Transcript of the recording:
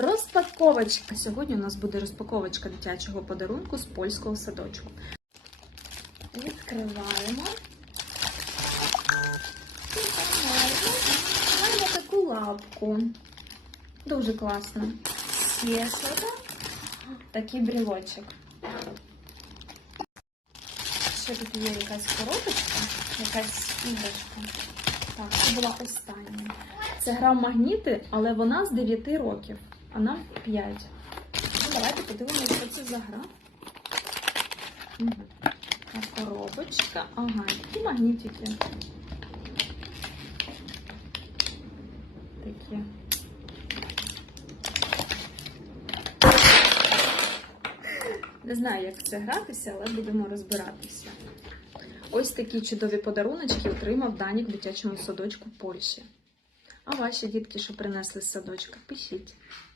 Розпаковочка. Сьогодні у нас буде розпаковочка дитячого подарунку з польського садочку. Відкриваємо. Маємо таку лапку. Дуже класно. Є? Такий брілочок. Ще тут є якась коробочка, якась іграшка. Так, це була остання. Це гра магніти, але вона з 9 років, а нам 5. Ну, давайте подивимося, що це за гра. Така коробочка. Ага, які магнітики. Такі. Не знаю, як це гратися, але будемо розбиратися. Ось такі чудові подаруночки отримав Данік в дитячому садочку Польщі. А ваші дітки, що принесли з садочка, пишіть.